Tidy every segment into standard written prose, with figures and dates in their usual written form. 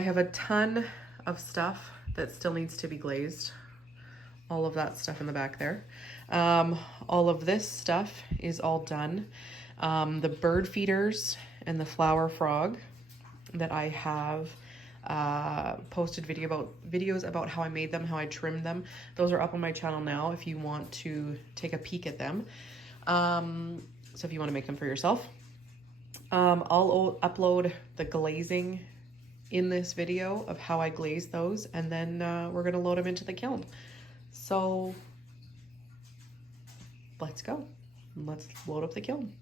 I have a ton of stuff that still needs to be glazed. All of that stuff in the back there. All of this stuff is all done. The bird feeders and the flower frog that I have posted videos about how I made them, how I trimmed them. Those are up on my channel now if you want to take a peek at them. So if you want to make them for yourself. I'll upload the glazing in this video of how I glaze those, and then we're gonna load them into the kiln. So let's go. Let's load up the kiln.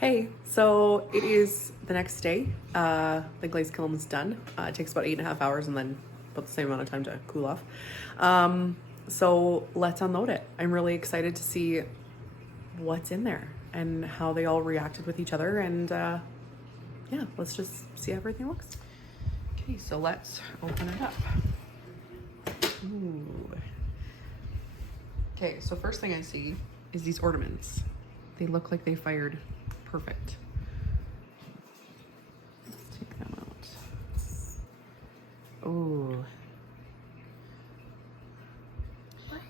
Hey, so it is the next day. The glaze kiln is done. It takes about 8.5 hours and then about the same amount of time to cool off. So let's unload it. I'm really excited to see what's in there and how they all reacted with each other. And yeah, let's just see how everything looks. Okay, so let's open it up. Ooh. Okay, so first thing I see is these ornaments. They look like they fired perfect. Let's take them out. Oh.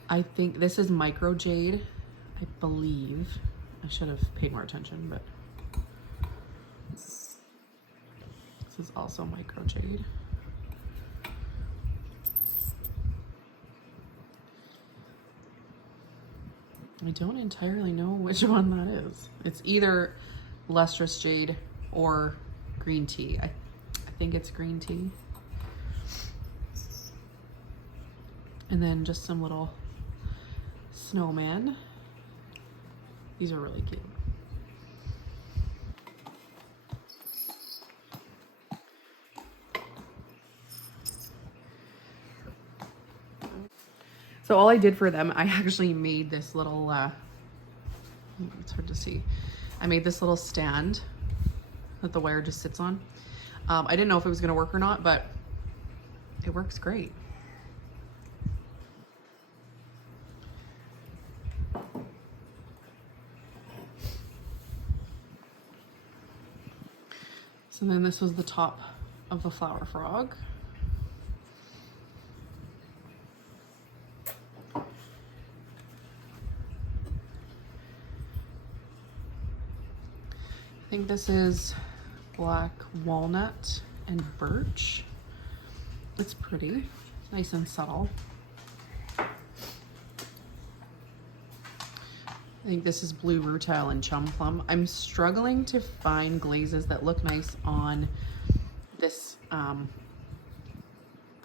I think this is micro jade, I believe. I should have paid more attention, but this is also micro jade. I don't entirely know which one that is. It's either lustrous jade or green tea. I think it's green tea. And then just some little snowman. These are really cute. So all I did for them, I actually made this little, it's hard to see. I made this little stand that the wire just sits on. I didn't know if it was gonna work or not, but it works great. So then this was the top of the flower frog. I think this is black walnut and birch. It's pretty, nice and subtle. I think this is blue rutile and chum plum. I'm struggling to find glazes that look nice on this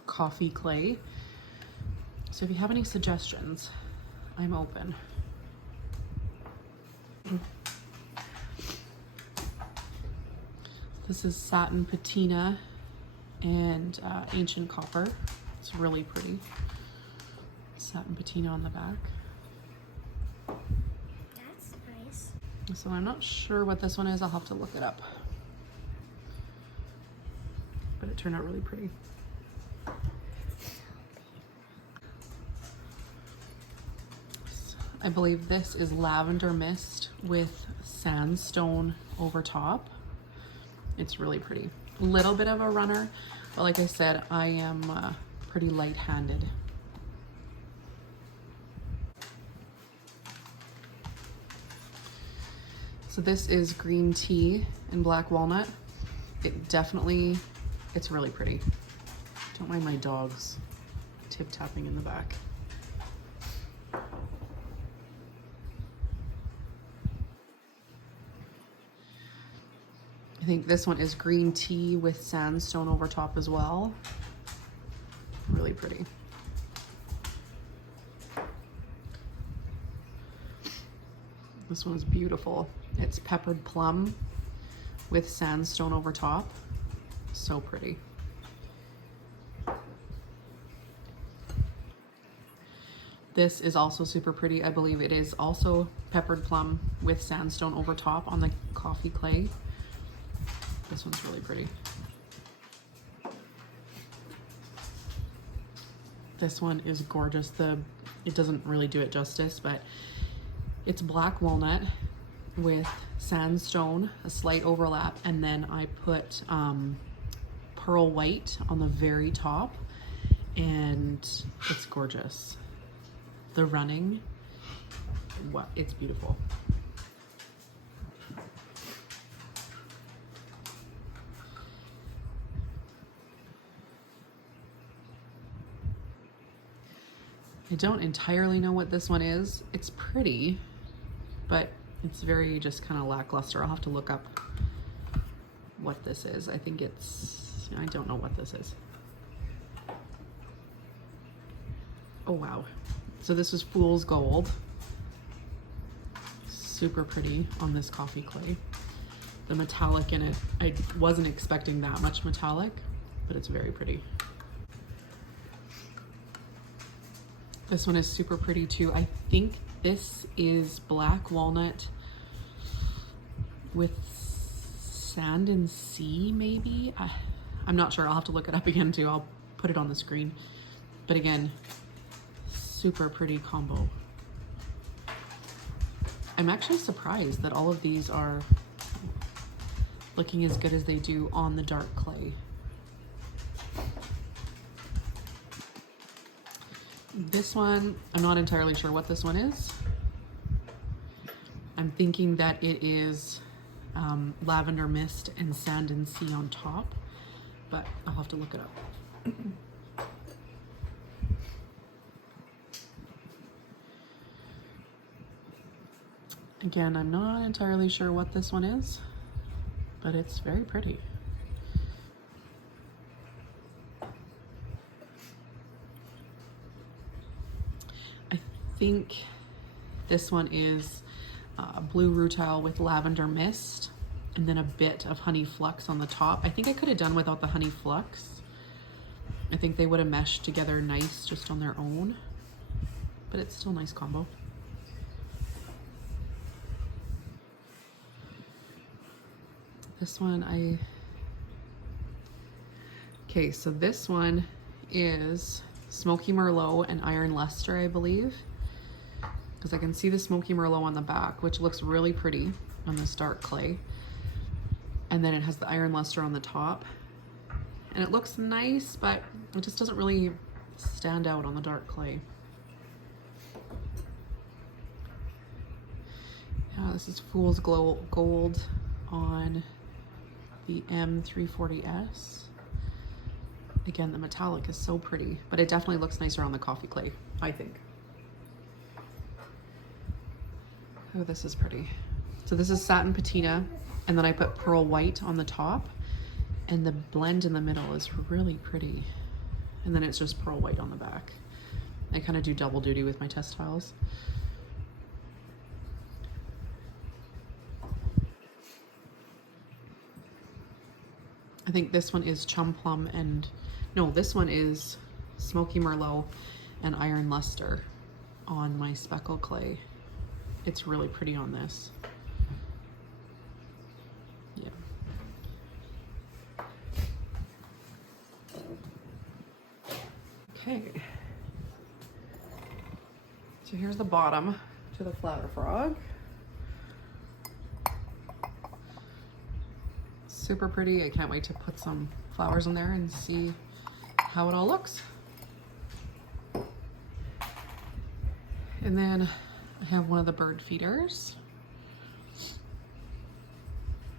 coffee clay. So if you have any suggestions, I'm open. This is satin patina and ancient copper. It's really pretty. Satin patina on the back. That's nice. So I'm not sure what this one is. I'll have to look it up. But it turned out really pretty. I believe this is lavender mist with sandstone over top. It's really pretty. A little bit of a runner, but like I said, I am pretty light-handed. So this is green tea and black walnut. It's really pretty. Don't mind my dogs tip-tapping in the back. I think this one is green tea with sandstone over top as well. Really pretty. This one's beautiful. It's peppered plum with sandstone over top. So pretty. This is also super pretty. I believe it is also peppered plum with sandstone over top on the coffee clay. This one's really pretty. This one is gorgeous. It doesn't really do it justice, but it's black walnut with sandstone, a slight overlap, and then I put pearl white on the very top, and it's gorgeous. The running, what, it's beautiful. I don't entirely know what this one is. It's pretty, but it's very just kind of lackluster. I'll have to look up what this is. I think it's, I don't know what this is. Oh wow. So this is Fool's Gold. Super pretty on this coffee clay. The metallic in it, I wasn't expecting that much metallic, but it's very pretty. This one is super pretty too. I think this is black walnut with sand and sea, maybe? I'm not sure. I'll have to look it up again too. I'll put it on the screen. But again, super pretty combo. I'm actually surprised that all of these are looking as good as they do on the dark clay. This one, I'm not entirely sure what this one is. I'm thinking that it is lavender mist and sand and sea on top, but I'll have to look it up. Again, I'm not entirely sure what this one is, but it's very pretty. I think this one is blue rutile with lavender mist and then a bit of honey flux on the top. I think I could have done without the honey flux. I think they would have meshed together nice just on their own, but it's still a nice combo. This one okay, so this one is Smoky Merlot and Iron Luster, I believe. Because I can see the Smoky Merlot on the back, which looks really pretty on this dark clay. And then it has the Iron Luster on the top. And it looks nice, but it just doesn't really stand out on the dark clay. Yeah, this is Fool's Gold on the M340S. Again, the metallic is so pretty, but it definitely looks nicer on the coffee clay, I think. Oh, this is pretty. So this is satin patina, and then I put pearl white on the top, and the blend in the middle is really pretty. And then it's just pearl white on the back. I kind of do double duty with my test files. I think this one is Chum Plum and, no, this one is Smoky Merlot and Iron Luster on my speckle clay. It's really pretty on this. Yeah. Okay. So here's the bottom to the Flower Frog. Super pretty. I can't wait to put some flowers in there and see how it all looks. And then I have one of the bird feeders.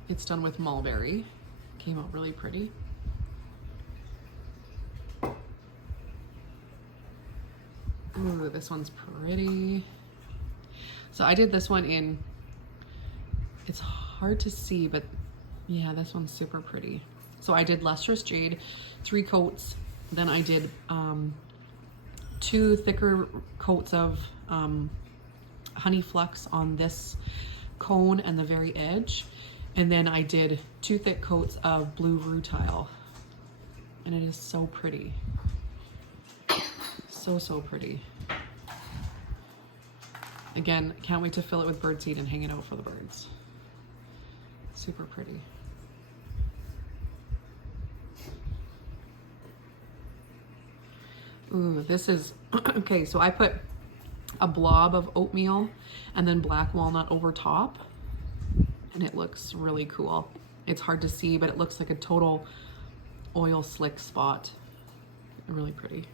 It's done with mulberry. Came out really pretty. Ooh, this one's pretty. So I did this one in, it's hard to see, but yeah, this one's super pretty. So I did lustrous jade, 3 coats. Then I did 2 thicker coats of honey flux on this cone and the very edge. And then I did 2 thick coats of blue rutile. And it is so pretty. So, so pretty. Again, can't wait to fill it with birdseed and hang it out for the birds. Super pretty. Ooh, this is, okay, so I put a blob of oatmeal and then black walnut over top, and it looks really cool. It's hard to see, but it looks like a total oil slick spot. Really pretty.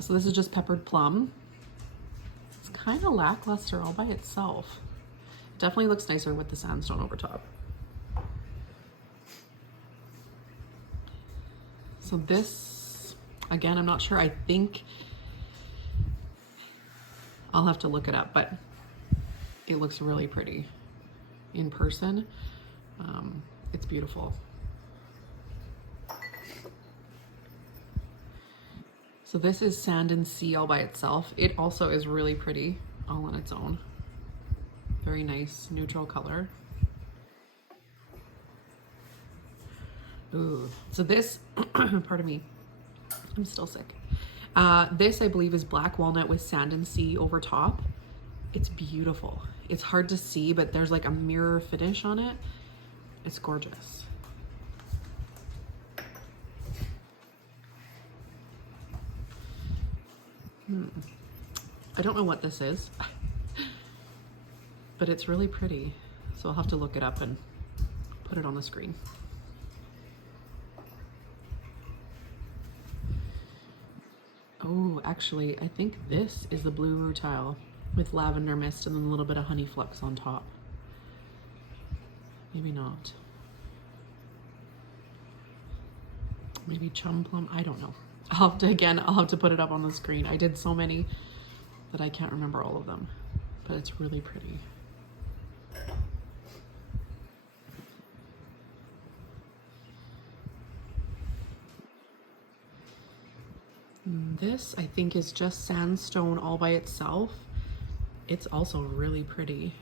So this is just peppered plum. It's kind of lackluster all by itself. Definitely looks nicer with the sandstone over top. So this, again, I'm not sure. I think I'll have to look it up, but it looks really pretty in person. It's beautiful. So this is Sand and Sea all by itself. It also is really pretty all on its own. Very nice neutral color. Ooh, so this, pardon me, I'm still sick. This I believe is black walnut with Sand and Sea over top. It's beautiful. It's hard to see, but there's like a mirror finish on it. It's gorgeous. I don't know what this is, but it's really pretty. So I'll have to look it up and put it on the screen. Oh, actually, I think this is the blue rutile with lavender mist and then a little bit of honey flux on top. Maybe not. Maybe chum plum, I don't know. I'll have to put it up on the screen. I did so many that I can't remember all of them, but it's really pretty. This I think is just sandstone all by itself. It's also really pretty.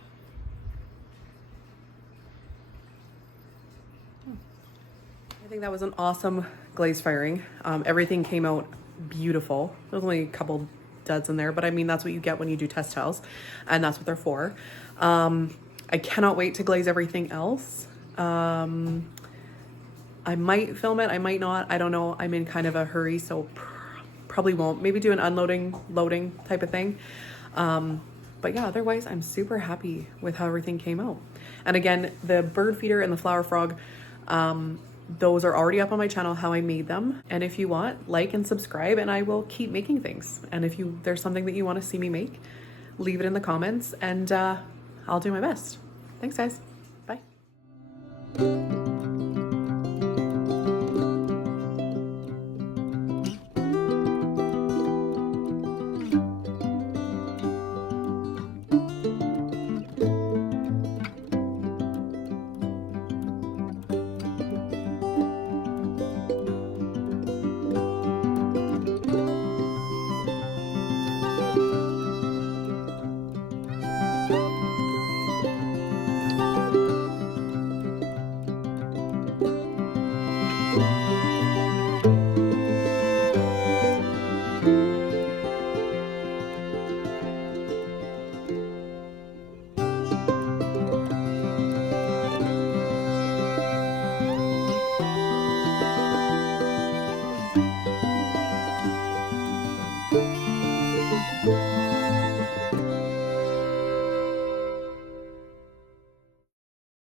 I think that was an awesome glaze firing. Everything came out beautiful. There's only a couple duds in there, but I mean, that's what you get when you do test tiles, and that's what they're for. I cannot wait to glaze everything else. I might film it, I might not, I don't know. I'm in kind of a hurry, so probably won't. Maybe do an unloading, loading type of thing. But yeah, otherwise I'm super happy with how everything came out. And again, the bird feeder and the flower frog, those are already up on my channel, how I made them. And if you want, like and subscribe, and I will keep making things. And if there's something that you want to see me make, leave it in the comments, and I'll do my best. Thanks, guys. Bye.